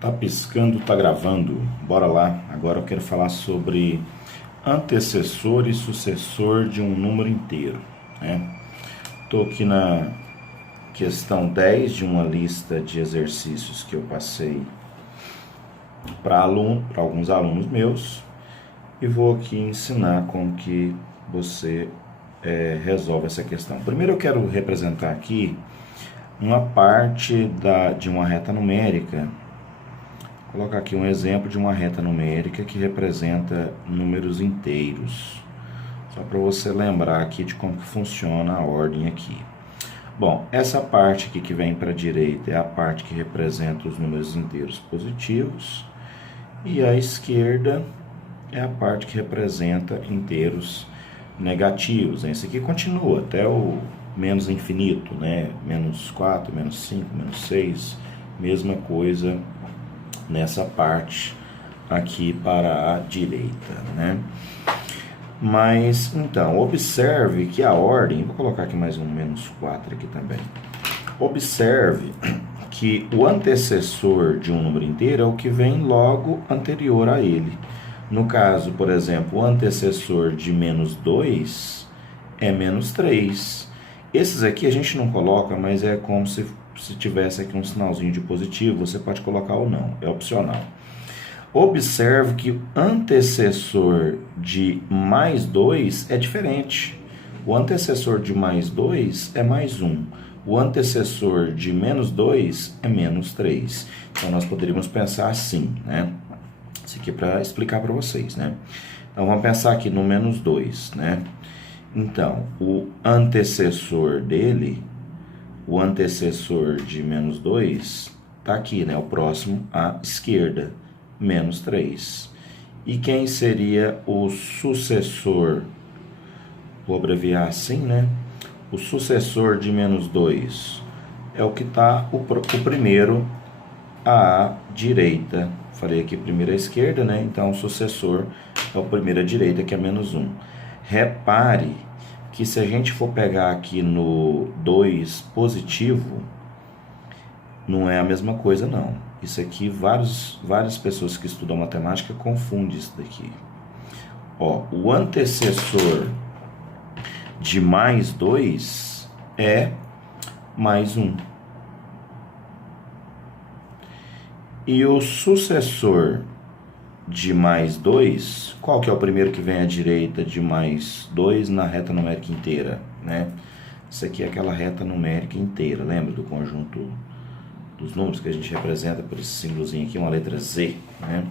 Tá piscando, tá gravando. Bora lá. Agora eu quero falar sobre antecessor e sucessor de um número inteiro, né? Tô aqui na questão 10 de uma lista de exercícios que eu passei para alguns alunos meus, e vou aqui ensinar como que você resolve essa questão. Primeiro eu quero representar aqui uma parte de uma reta numérica. Vou colocar aqui um exemplo de uma reta numérica que representa números inteiros, só para você lembrar aqui de como que funciona a ordem aqui. Bom, essa parte aqui que vem para a direita é a parte que representa os números inteiros positivos, e a esquerda é a parte que representa inteiros negativos. Esse aqui continua até o menos infinito, né? Menos 4, menos 5, menos 6, mesma coisa nessa parte aqui para a direita, né? Mas, então, observe que a ordem, vou colocar aqui mais um menos 4 aqui também. Observe que o antecessor de um número inteiro é o que vem logo anterior a ele. No caso, por exemplo, o antecessor de menos 2 é menos 3. Esses aqui a gente não coloca, mas é como se tivesse aqui um sinalzinho de positivo. Você pode colocar ou não, é opcional. Observe que o antecessor de mais 2 é diferente. O antecessor de mais 2 é mais 1. O antecessor de menos 2 é menos 3. Então, nós poderíamos pensar assim, né? Isso aqui é para explicar para vocês, né? Então, vamos pensar aqui no menos 2, né? Então, o antecessor dele, o antecessor de menos 2, está aqui, né? O próximo à esquerda, menos 3. E quem seria o sucessor? Vou abreviar assim, né? O sucessor de menos 2 é o que está o primeiro à direita. Falei aqui primeiro à esquerda, né? Então, o sucessor é o primeiro à direita, que é menos 1. Repare que se a gente for pegar aqui no 2 positivo, não é a mesma coisa, não. Isso aqui, várias pessoas que estudam matemática confundem isso daqui. Ó, o antecessor de mais 2 é mais 1. E o sucessor de mais 2, qual que é o primeiro que vem à direita de mais 2 na reta numérica inteira, né? Isso aqui é aquela reta numérica inteira, lembra do conjunto dos números que a gente representa por esse símbolozinho aqui, uma letra Z, né?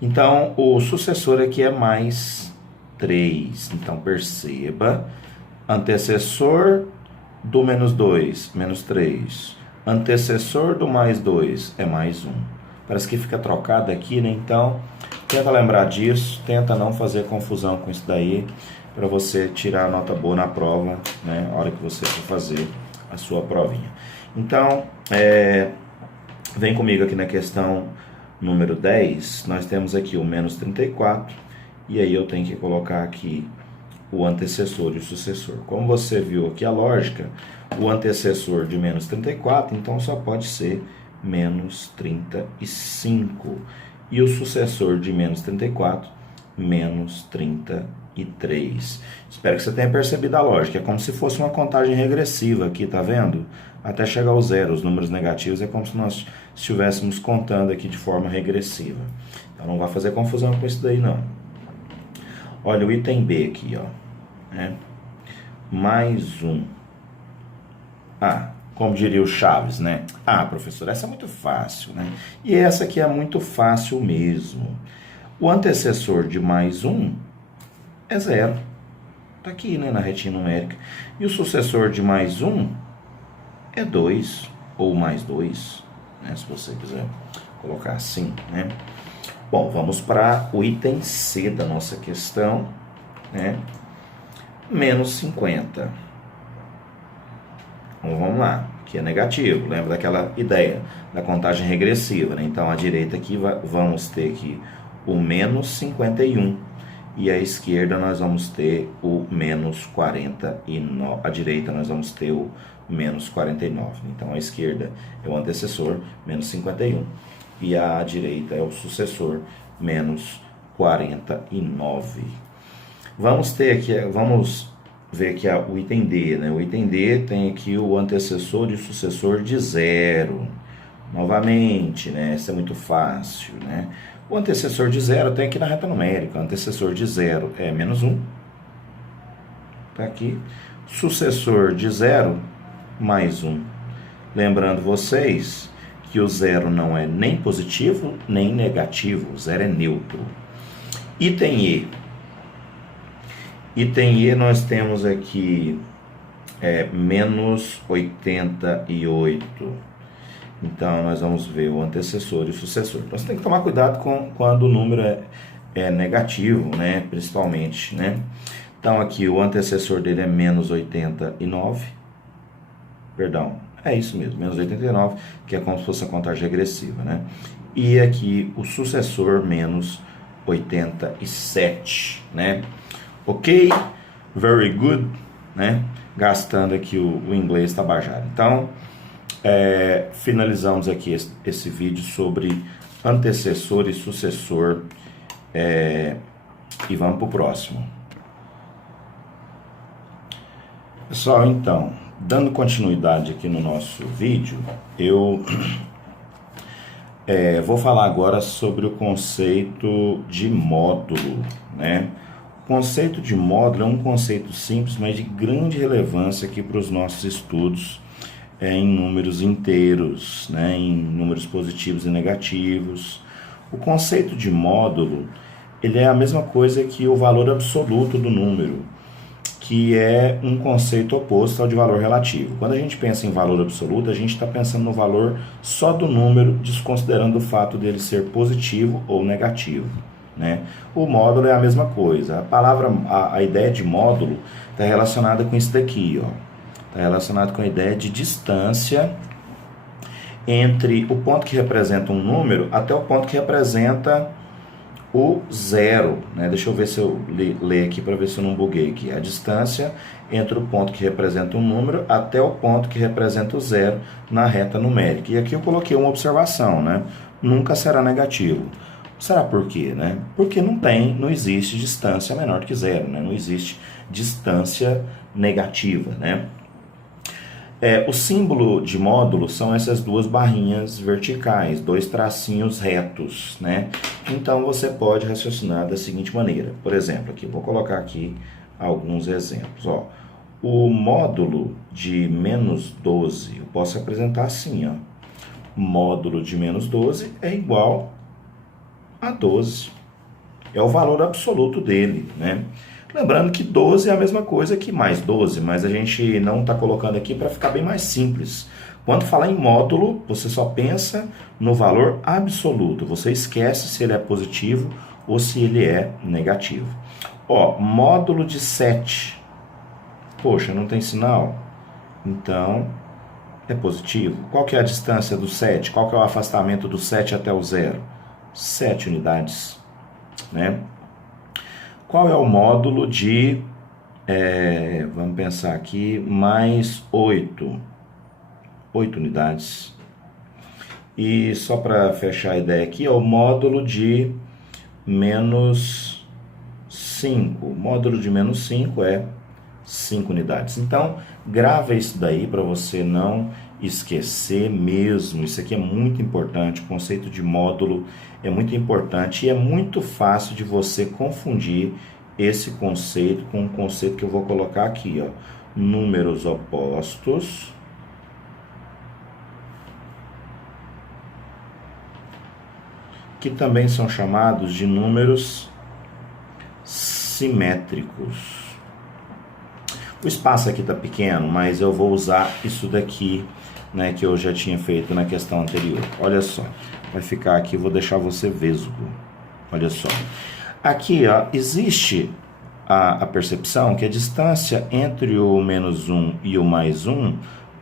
Então, o sucessor aqui é mais 3. Então, perceba, antecessor do menos 2, menos 3. Antecessor do mais 2 é mais 1. Parece que fica trocado aqui, né? Então, tenta lembrar disso, tenta não fazer confusão com isso daí, para você tirar a nota boa na prova, né? Na hora que você for fazer a sua provinha. Então, vem comigo aqui na questão número 10, nós temos aqui o menos 34, e aí eu tenho que colocar aqui o antecessor e o sucessor. Como você viu aqui a lógica, o antecessor de menos 34, então só pode ser menos 35. E o sucessor de menos 34, menos 33. Espero que você tenha percebido a lógica. É como se fosse uma contagem regressiva aqui, tá vendo? Até chegar ao zero, os números negativos, é como se nós estivéssemos contando aqui de forma regressiva. Então não vai fazer confusão com isso daí, não. Olha o item B aqui, ó. Né? Mais 1. Como diria o Chaves, né? Professor, essa é muito fácil, né? E essa aqui é muito fácil mesmo. O antecessor de mais 1 é 0. Tá aqui, né, na retinha numérica. E o sucessor de mais 1 é 2, ou mais 2, né, se você quiser colocar assim, né? Bom, vamos para o item C da nossa questão, né? Menos 50. Então, vamos lá, que é negativo, lembra daquela ideia da contagem regressiva, né? Então, à direita aqui vamos ter aqui o menos 51, e à esquerda nós vamos ter o menos 49, à direita nós vamos ter o menos 49. Então, a esquerda é o antecessor, menos 51, e à direita é o sucessor, menos 49. Vamos ver aqui o item D, né? O item D tem aqui o antecessor e o sucessor de zero. Novamente, né? Isso é muito fácil, né? O antecessor de zero tem aqui na reta numérica. O antecessor de zero é menos 1. Tá aqui. Sucessor de zero, mais 1. Lembrando vocês que o zero não é nem positivo, nem negativo. O zero é neutro. Item E. Item E nós temos aqui menos 88. Então, nós vamos ver o antecessor e o sucessor. Então, você tem que tomar cuidado quando o número é negativo, né? Principalmente, né? Então, aqui o antecessor dele é menos 89. Perdão, é isso mesmo, menos 89, que é como se fosse a contagem regressiva, né? E aqui o sucessor, menos 87, né? Ok? Very good, né? Gastando aqui o inglês tabajara. Então, finalizamos aqui esse vídeo sobre antecessor e sucessor e vamos para o próximo. Pessoal, então, dando continuidade aqui no nosso vídeo, eu vou falar agora sobre o conceito de módulo, né? O conceito de módulo é um conceito simples, mas de grande relevância aqui para os nossos estudos em números inteiros, né? Em números positivos e negativos. O conceito de módulo, ele é a mesma coisa que o valor absoluto do número, que é um conceito oposto ao de valor relativo. Quando a gente pensa em valor absoluto, a gente está pensando no valor só do número, desconsiderando o fato dele ser positivo ou negativo, né? O módulo é a mesma coisa. A ideia de módulo está relacionada com isso daqui, ó. Está relacionado com a ideia de distância entre o ponto que representa um número até o ponto que representa o zero, né? Deixa eu ver se eu ler aqui para ver se eu não buguei aqui. A distância entre o ponto que representa um número até o ponto que representa o zero na reta numérica. E aqui eu coloquei uma observação, né? Nunca será negativo. Será por quê, né? Porque não existe distância menor que zero, né? Não existe distância negativa, né? O símbolo de módulo são essas duas barrinhas verticais, dois tracinhos retos, né? Então, você pode raciocinar da seguinte maneira. Por exemplo, aqui, vou colocar aqui alguns exemplos. Ó. O módulo de menos 12, eu posso apresentar assim, ó. Módulo de menos 12 é igual a 12. É o valor absoluto dele, né? Lembrando que 12 é a mesma coisa que mais 12, mas a gente não está colocando aqui para ficar bem mais simples. Quando falar em módulo, você só pensa no valor absoluto. Você esquece se ele é positivo ou se ele é negativo. Ó, módulo de 7. Poxa, não tem sinal? Então, é positivo. Qual que é a distância do 7? Qual que é o afastamento do 7 até o 0? 7 unidades, né? Qual é o módulo de, vamos pensar aqui, mais 8? 8 unidades. E só para fechar a ideia aqui, é o módulo de menos 5. O módulo de menos 5 é 5 unidades. Então, grava isso daí para você não esquecer mesmo. Isso aqui é muito importante. O conceito de módulo é muito importante e é muito fácil de você confundir esse conceito com o conceito que eu vou colocar aqui, ó. Números opostos que também são chamados de números simétricos. O espaço aqui está pequeno, mas eu vou usar isso daqui, né, que eu já tinha feito na questão anterior. Olha só, vai ficar aqui, vou deixar você vesgo. Olha só. Aqui, ó, existe a percepção que a distância entre o menos 1 e o mais 1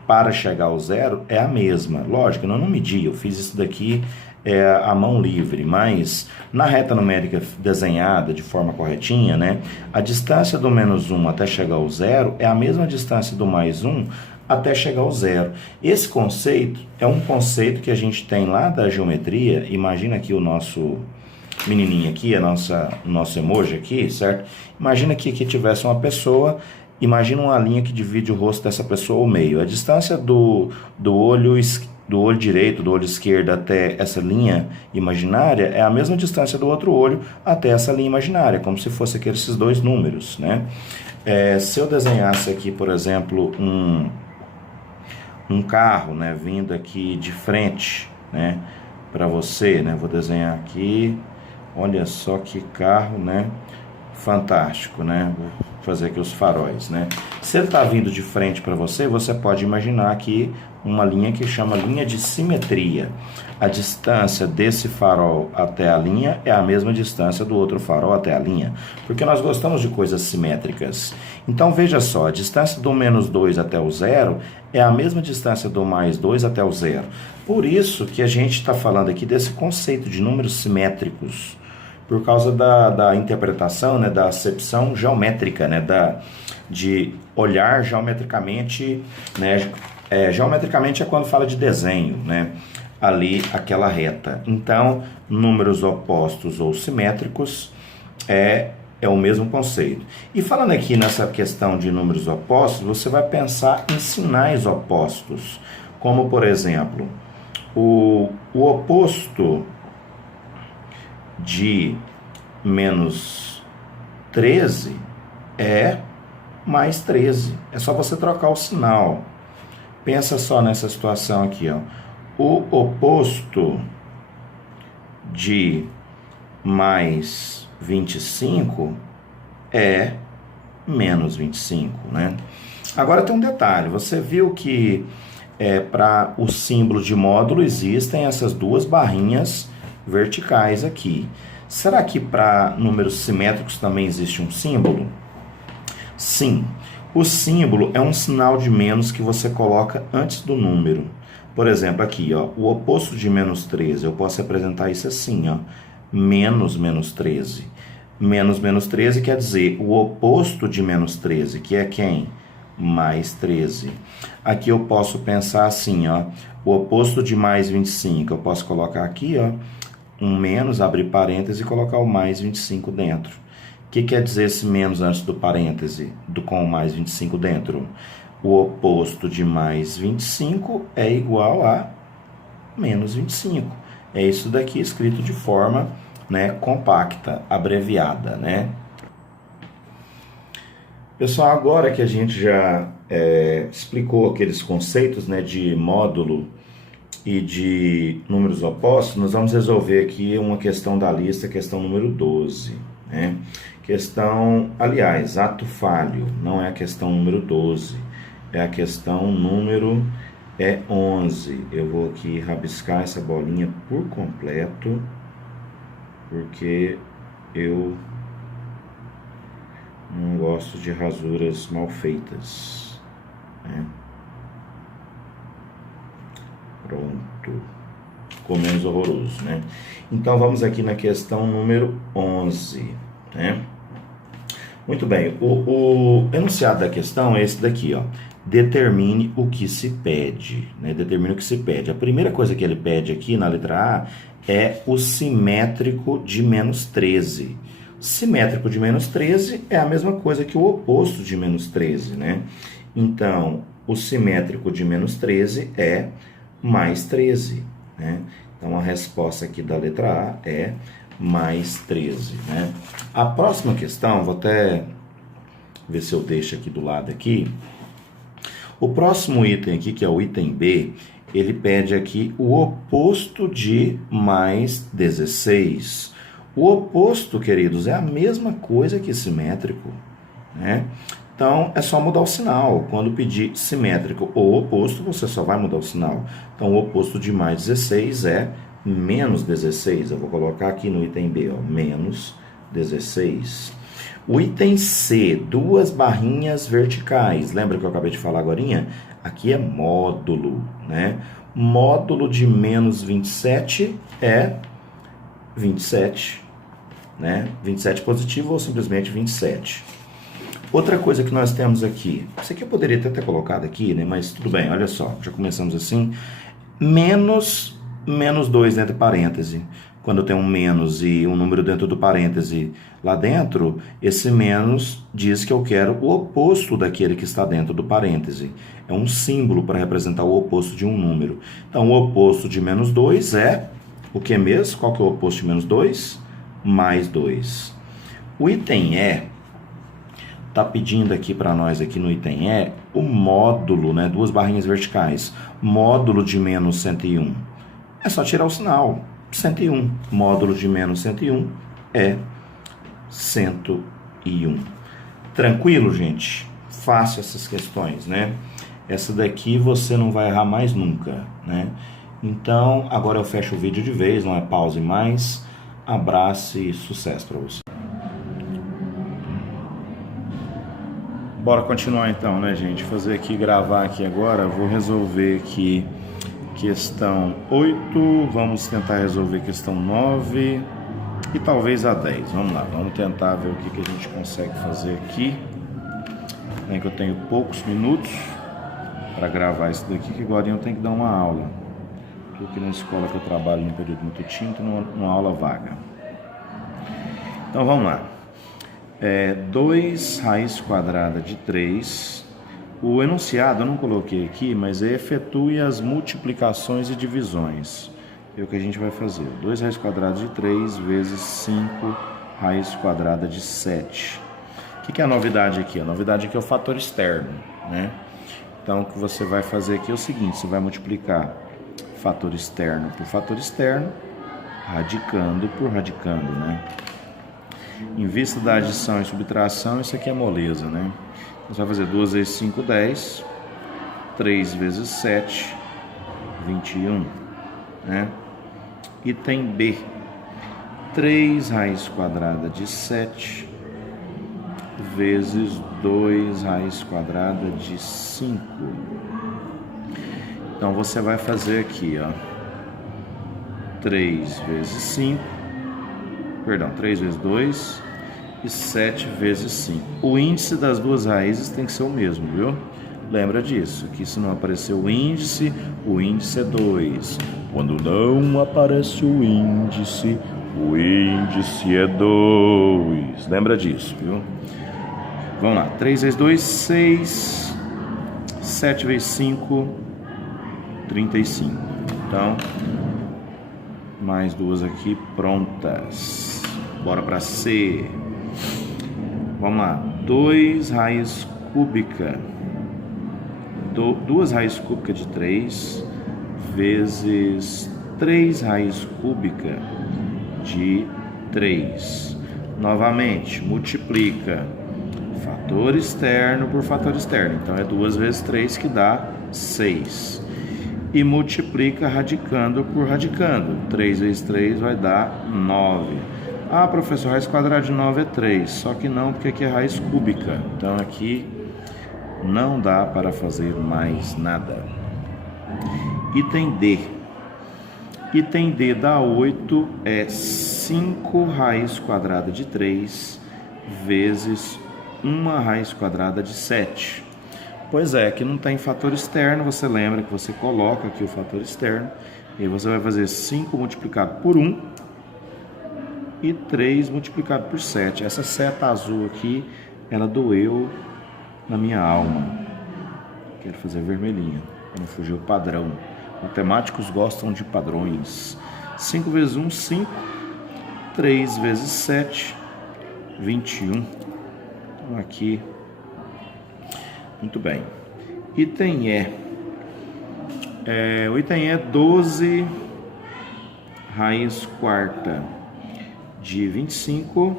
para chegar ao zero é a mesma. Lógico, eu não medi, eu fiz isso daqui a mão livre, mas na reta numérica desenhada de forma corretinha, né, a distância do menos 1 até chegar ao zero é a mesma distância do mais 1 até chegar ao zero. Esse conceito é um conceito que a gente tem lá da geometria. Imagina aqui o nosso menininho aqui, nosso emoji aqui, certo? Imagina que aqui tivesse uma pessoa, imagina uma linha que divide o rosto dessa pessoa ao meio. A distância do olho direito, do olho esquerdo até essa linha imaginária é a mesma distância do outro olho até essa linha imaginária, como se fosse esses dois números, né? Se eu desenhasse aqui, por exemplo, um carro, né, vindo aqui de frente, né, para você, né, vou desenhar aqui, olha só que carro, né, fantástico, né, vou fazer aqui os faróis, né, se ele está vindo de frente para você, você pode imaginar aqui uma linha que chama linha de simetria. A distância desse farol até a linha é a mesma distância do outro farol até a linha, porque nós gostamos de coisas simétricas. Então veja só, a distância do menos 2 até o zero é a mesma distância do mais 2 até o zero. Por isso que a gente está falando aqui desse conceito de números simétricos, por causa da interpretação, né, da acepção geométrica, né, de olhar geometricamente, né, geometricamente é quando fala de desenho, né, ali aquela reta. Então, números opostos ou simétricos é o mesmo conceito. E falando aqui nessa questão de números opostos, você vai pensar em sinais opostos, como por exemplo, o oposto de menos 13 é mais 13. É só você trocar o sinal. Pensa só nessa situação aqui, ó. O oposto de mais 25 é menos 25, né? Agora tem um detalhe. Você viu que para o símbolo de módulo existem essas duas barrinhas verticais aqui. Será que para números simétricos também existe um símbolo? Sim. O símbolo é um sinal de menos que você coloca antes do número. Por exemplo, aqui, ó, o oposto de menos 13, eu posso representar isso assim, ó, menos 13. Menos 13 quer dizer o oposto de menos 13, que é quem? Mais 13. Aqui eu posso pensar assim, ó, o oposto de mais 25, eu posso colocar aqui, ó, um menos, abrir parêntese e colocar o mais 25 dentro. O que quer dizer esse menos antes do parêntese, com o mais 25 dentro? O oposto de mais 25 é igual a menos 25. É isso daqui escrito de forma, né, compacta, abreviada, né? Pessoal, agora que a gente já explicou aqueles conceitos, né, de módulo e de números opostos, nós vamos resolver aqui uma questão da lista, questão número 12, né? Questão, aliás, ato falho, não é a questão número 12, é a questão número 11. Eu vou aqui rabiscar essa bolinha por completo, porque eu não gosto de rasuras mal feitas, né? Pronto. Ficou menos horroroso, né? Então, vamos aqui na questão número 11, né? Muito bem. O enunciado da questão é esse daqui, ó. Determine o que se pede, né? Determine o que se pede. A primeira coisa que ele pede aqui na letra A é o simétrico de menos 13. Simétrico de menos 13 é a mesma coisa que o oposto de menos 13, né? Então, o simétrico de menos 13 é mais 13, né? Então, a resposta aqui da letra A é mais 13, né? A próxima questão, vou até ver se eu deixo aqui do lado aqui. O próximo item aqui, que é o item B, ele pede aqui o oposto de mais 16. O oposto, queridos, é a mesma coisa que simétrico, né? Então, é só mudar o sinal. Quando pedir simétrico ou oposto, você só vai mudar o sinal. Então, o oposto de mais 16 é menos 16. Eu vou colocar aqui no item B, ó, menos 16. O item C, duas barrinhas verticais. Lembra que eu acabei de falar agorinha? Aqui é módulo, né? Módulo de menos 27 é 27, né? 27 positivo ou simplesmente 27. Outra coisa que nós temos aqui, isso aqui eu poderia até ter colocado aqui, né? Mas tudo bem, olha só, já começamos assim. Menos 2 dentro de parêntese. Quando eu tenho um menos e um número dentro do parêntese lá dentro, esse menos diz que eu quero o oposto daquele que está dentro do parêntese. É um símbolo para representar o oposto de um número. Então, o oposto de menos 2 é o que mesmo? Qual que é o oposto de menos 2? Mais 2. O item E está pedindo aqui para nós, aqui no item E, o módulo, né? Duas barrinhas verticais. Módulo de menos 101. É só tirar o sinal. 101. Módulo de menos 101 é 101. Tranquilo, gente? Fácil essas questões, né? Essa daqui você não vai errar mais nunca, né? Então, agora eu fecho o vídeo de vez, não é pause mais. Abraço e sucesso para você. Bora continuar então, né, gente? Fazer aqui, gravar aqui agora. Vou resolver aqui questão 8. Vamos tentar resolver questão 9 e talvez a 10. Vamos lá, vamos tentar ver o que a gente consegue fazer aqui. É que eu tenho poucos minutos para gravar isso daqui, que agora eu tenho que dar uma aula. Estou aqui na escola que eu trabalho num período muito tinto, numa aula vaga. Então vamos lá. 2 raiz quadrada de 3. O enunciado eu não coloquei aqui, mas efetue as multiplicações e divisões. É o que a gente vai fazer. 2 raiz quadrada de 3 vezes 5 raiz quadrada de 7. O que é a novidade aqui? A novidade aqui é o fator externo, né? Então, o que você vai fazer aqui é o seguinte, você vai multiplicar fator externo por fator externo, radicando por radicando, né? Em vista da adição e subtração, isso aqui é moleza, né? Você vai fazer 2 vezes 5, 10. 3 vezes 7, 21, né? Item B. 3 raiz quadrada de 7 vezes 2 raiz quadrada de 5. Então, você vai fazer aqui, ó. 3 vezes 5. Perdão, 3 vezes 2 e 7 vezes 5. O índice das duas raízes tem que ser o mesmo, viu? Lembra disso, que se não aparecer o índice é 2. Quando não aparece o índice é 2. Lembra disso, viu? Vamos lá, 3 vezes 2, 6. 7 vezes 5, 35. Então, mais duas aqui prontas. Bora para C. Vamos lá. 2 raiz cúbica. 2 raiz cúbica de 3 vezes 3 raiz cúbica de 3. Novamente, multiplica fator externo por fator externo. Então, é 2 vezes 3 que dá 6. E multiplica radicando por radicando. 3 vezes 3 vai dar 9. Ah, professor, raiz quadrada de 9 é 3. Só que não, porque aqui é raiz cúbica. Então aqui não dá para fazer mais nada. Item D. Item D dá 8, é 5 raiz quadrada de 3 vezes 1 raiz quadrada de 7. Pois é, aqui não tem fator externo, você lembra que você coloca aqui o fator externo, e aí você vai fazer 5 multiplicado por 1 e 3 multiplicado por 7. Essa seta azul aqui, ela doeu na minha alma. Quero fazer vermelhinha, para não fugir o padrão. Matemáticos gostam de padrões. 5 vezes 1, 5. 3 vezes 7, 21. Então aqui... Muito bem. Item E. O item E é 12 raiz quarta de 25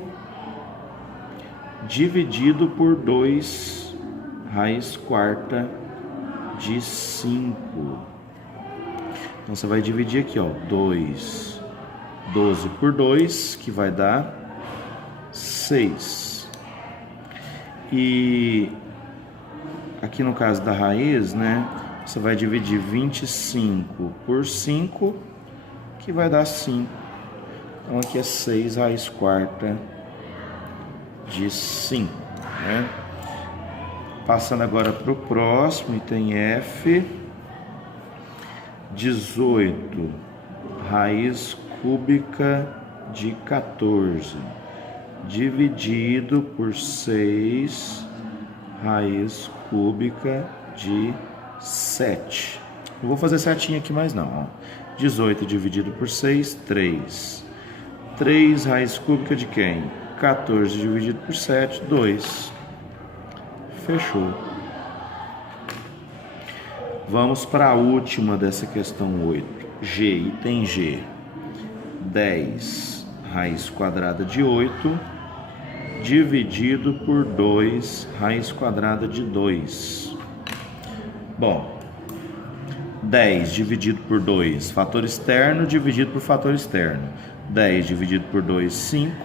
dividido por 2 raiz quarta de 5. Então, você vai dividir aqui, ó, 12 por 2, que vai dar 6. E... aqui no caso da raiz, né, você vai dividir 25 por 5, que vai dar 5. Então, aqui é 6 raiz quarta de 5, né? Passando agora para o próximo, item F. 18 raiz cúbica de 14 dividido por 6 raiz cúbica de 7. Não vou fazer certinho aqui mais não. Ó. 18 dividido por 6, 3. 3 raiz cúbica de quem? 14 dividido por 7, 2. Fechou. Vamos para a última dessa questão 8. G, item G. 10 raiz quadrada de 8 dividido por 2 raiz quadrada de 2. Bom, 10 dividido por 2, fator externo dividido por fator externo. 10 dividido por 2, 5.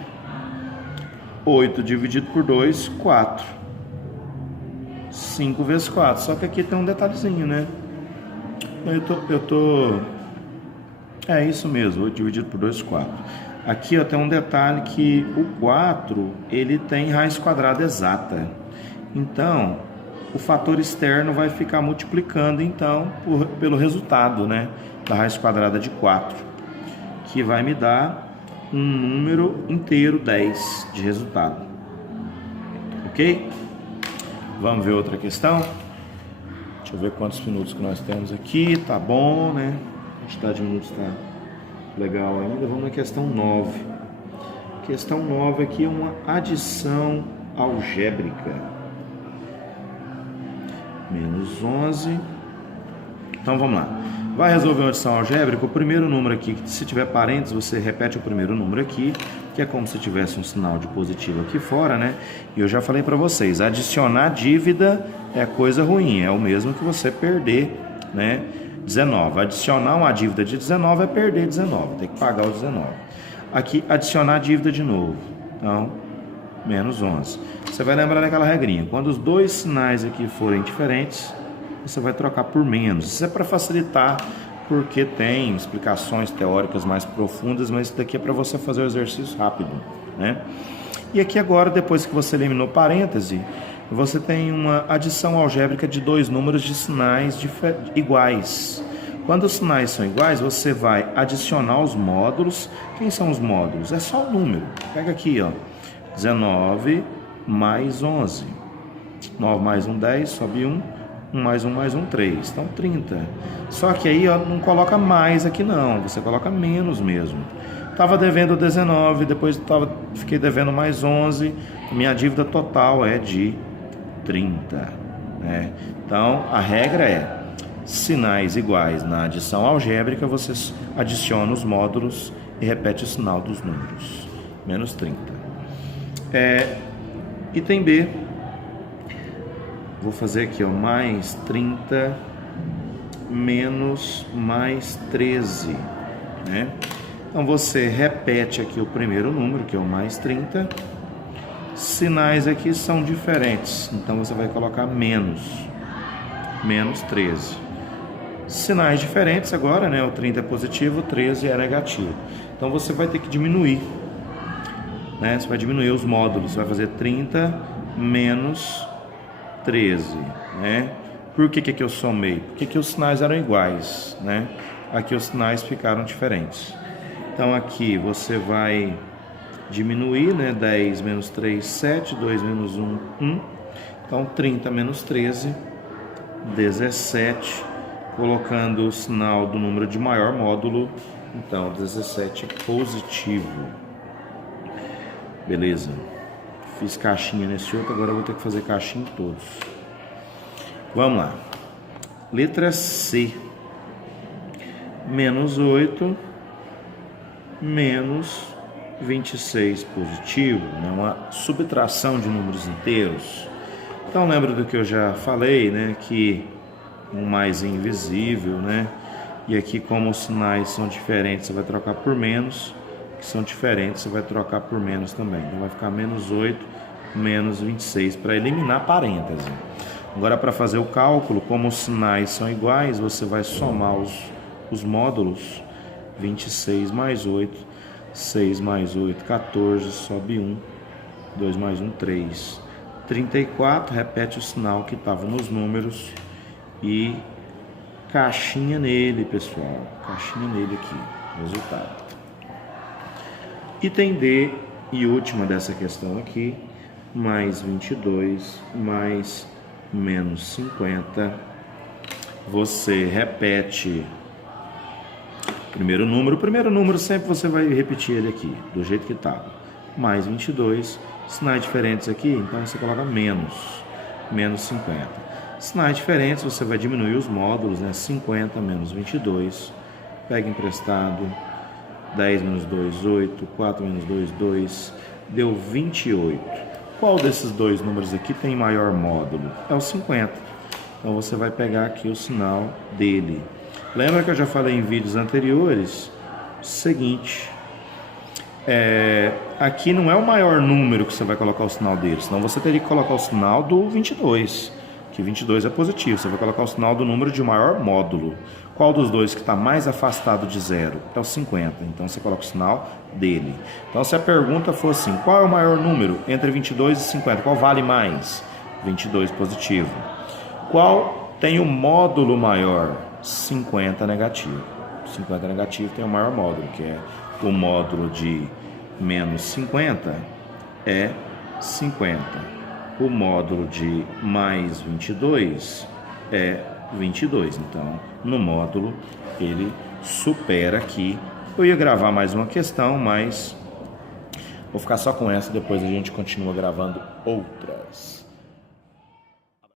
8 dividido por 2, 4. 5 vezes 4. Só que aqui tem um detalhezinho, né? É isso mesmo, 8 dividido por 2, 4. Aqui ó, tem um detalhe que o 4, ele tem raiz quadrada exata. Então, o fator externo vai ficar multiplicando, então, pelo resultado, né? Da raiz quadrada de 4. Que vai me dar um número inteiro, 10, de resultado. Ok? Vamos ver outra questão? Deixa eu ver quantos minutos que nós temos aqui. Tá bom, né? A quantidade de minutos tá legal ainda. Vamos na questão 9. Questão 9 aqui é uma adição algébrica. Menos 11. Então vamos lá. Vai resolver uma adição algébrica. O primeiro número aqui, se tiver parênteses, você repete o primeiro número aqui, que é como se tivesse um sinal de positivo aqui fora, né? E eu já falei para vocês, adicionar dívida é coisa ruim, é o mesmo que você perder, né? 19. Adicionar uma dívida de 19 é perder 19, tem que pagar o 19. Aqui, adicionar dívida de novo. Então, menos 11. Você vai lembrar daquela regrinha. Quando os dois sinais aqui forem diferentes, você vai trocar por menos. Isso é para facilitar, porque tem explicações teóricas mais profundas, mas isso daqui é para você fazer o exercício rápido, né? E aqui agora, depois que você eliminou parêntese, você tem uma adição algébrica de dois números de sinais iguais. Quando os sinais são iguais, você vai adicionar os módulos. Quem são os módulos? É só o número. Pega aqui, ó. 19 mais 11. 9 mais 1, 10, sobe 1. 1 mais 1, 3. Então, 30. Só que aí, ó, não coloca mais aqui não. Você coloca menos mesmo. Estava devendo 19, depois fiquei devendo mais 11. Minha dívida total é de 30. Né? Então, a regra é sinais iguais na adição algébrica, você adiciona os módulos e repete o sinal dos números. Menos 30. Item B. Vou fazer aqui, ó, mais 30 menos mais 13. Né? Então, você repete aqui o primeiro número, que é o mais 30. Sinais aqui são diferentes, então você vai colocar menos 13. Sinais diferentes agora, né? O 30 é positivo, o 13 é negativo. Então você vai ter que diminuir, né? Você vai diminuir os módulos, você vai fazer 30 menos 13, né? Por que que eu somei? Porque os sinais eram iguais, né? Aqui os sinais ficaram diferentes. Então aqui você vai diminuir, né? 10 menos 3, 7, 2 menos 1, 1. Então 30 menos 13, 17. Colocando o sinal do número de maior módulo, então 17 é positivo. Beleza. Fiz caixinha nesse outro, agora eu vou ter que fazer caixinha em todos. Vamos lá. Letra C. Menos 8 menos 26 positivo, né? Uma subtração de números inteiros. Então lembra do que eu já falei, né? Que um mais invisível, né? E aqui, como os sinais são diferentes, você vai trocar por menos. Que são diferentes, você vai trocar por menos também. Então vai ficar menos 8 menos 26 para eliminar parêntese. Agora, para fazer o cálculo, como os sinais são iguais, você vai somar os módulos. 26 mais 8, 6 mais 8, 14, sobe 1. 2 mais 1, 3. 34, repete o sinal que estava nos números e caixinha nele, pessoal. Caixinha nele aqui, resultado. Item D e última dessa questão aqui, mais 22 mais menos 50. Você repete o primeiro número sempre você vai repetir ele aqui, do jeito que estava. Mais 22, sinais diferentes aqui, então você coloca menos 50. Sinais diferentes, você vai diminuir os módulos, né? 50 menos 22, pega emprestado, 10 menos 2, 8, 4 menos 2, 2, deu 28. Qual desses dois números aqui tem maior módulo? É o 50. Então você vai pegar aqui o sinal dele. Lembra que eu já falei em vídeos anteriores? Seguinte, aqui não é o maior número que você vai colocar o sinal dele, senão você teria que colocar o sinal do 22, que 22 é positivo, você vai colocar o sinal do número de maior módulo. Qual dos dois que está mais afastado de zero? É o 50, então você coloca o sinal dele. Então se a pergunta for assim, qual é o maior número entre 22 e 50? Qual vale mais? 22 positivo. Qual tem o módulo maior? 50 negativo. 50 negativo tem o maior módulo, que é o módulo de menos 50 é 50. O módulo de mais 22 é 22. Então, no módulo, ele supera aqui. Eu ia gravar mais uma questão, mas vou ficar só com essa, depois a gente continua gravando outra.